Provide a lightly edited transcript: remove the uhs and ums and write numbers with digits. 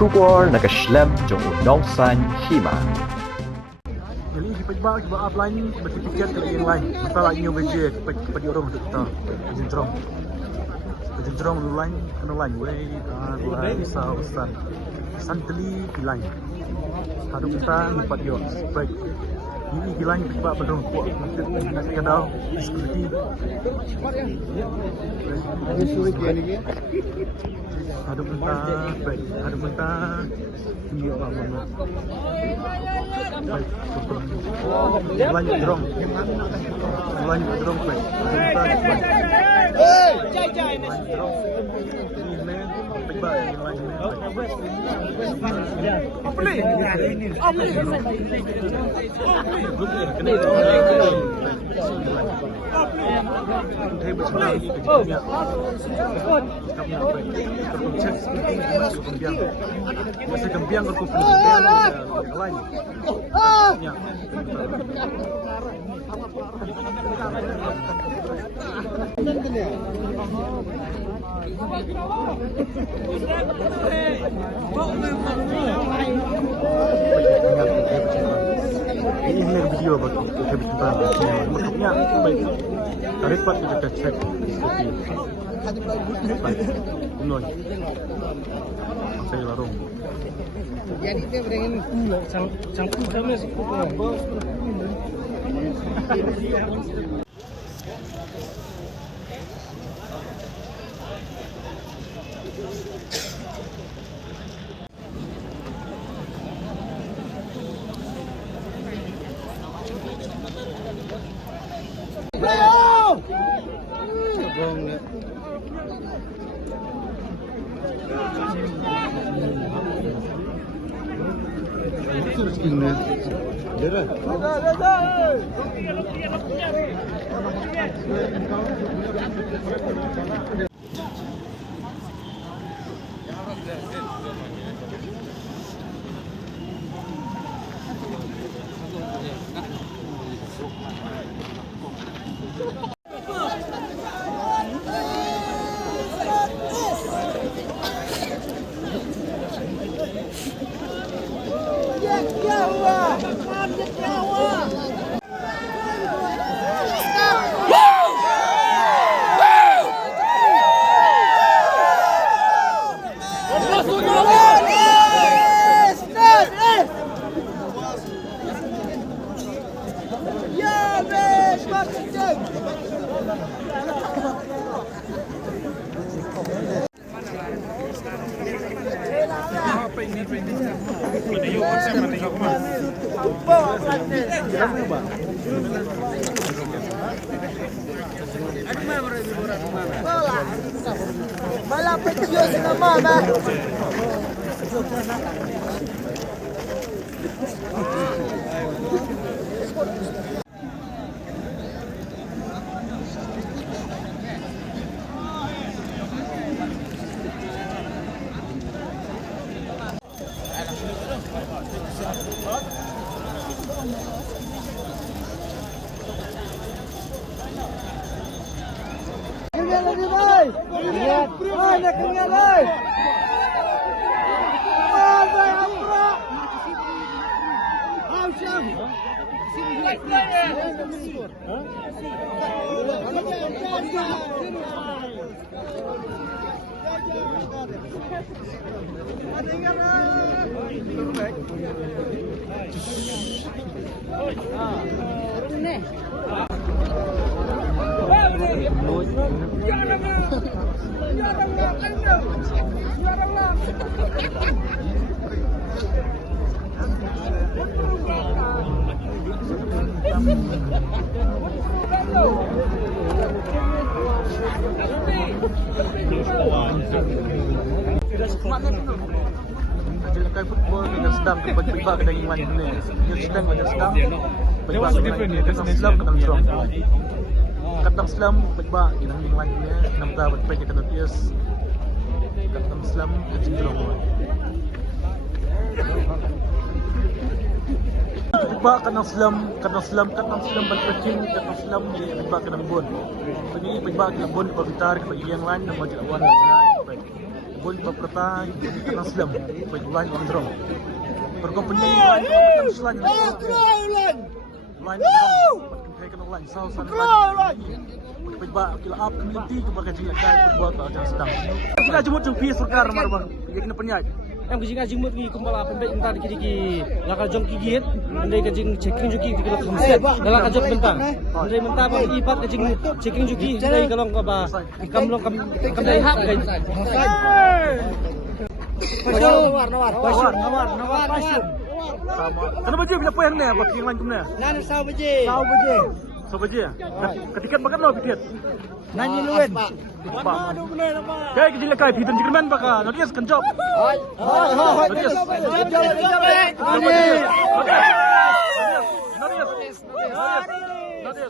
出国那个 slam 中农山希望。 Jadi kita bawa upline bertiket ke yang lain. Kita lagi nyoba je kepada orang untuk kita jenjrong online way dua bisa usan santli pilain. Hadu kita lupa dia baik. Ini pilain kita belum kuat untuk nak kedau seperti. Hadu kita baik. Hadu kita ini orang mana. Baik. Lanjut drone baik. Hey, jai ni. Apa ni? Masih gembiang aku lain. Ya. Ini video bagi habis kita bentuknya baik. Repot kita cek seperti baik. Benar. Saya larung. Jadi dia berengen pula campur sama sepupu. Malapit yun sa mama. Kayak football dengan sedang tiba-tiba ke dalam lain ni. Dia sedang tiba-tiba ke Islam ke dalam Islam. Kata Islam tiba-tiba ke dalam lain ni. Nampak tiba-tiba kita notice. Kata Islam ke Islam. Tiba kata Islam berpecing kata Islam tiba ke dalam bun. Pergi tiba ke dalam bun berbicara kepada yang lain nama jawan lain. Gol berperta ng Slam. Pagbulan ng drum. Perkompanya line ng Slam. Line ng pagkakay ka ng line. South sa line. Pagba kila up community kebagai jila kai berbuat aja sedang. Kita jemput jeng pi surkar marwah. Ya kena penyai. Em kajing jimut ki kumpala pembek entar ki laka jong kigit andai kajing checking juki ki kalau khamset dalam kajok bentang andai mentah ba ipat kajing checking juki andai kalau ka ba ikam long kam dai hak kai nawar passion Sama. Kenapa je punya poin ni? Apa yang lain kumnya? nan sao baje So baje. Ketiket makan no ketiket. nanyi luwen Kayak kecil kai pidan jikman baka. Nanti kan job. Nanti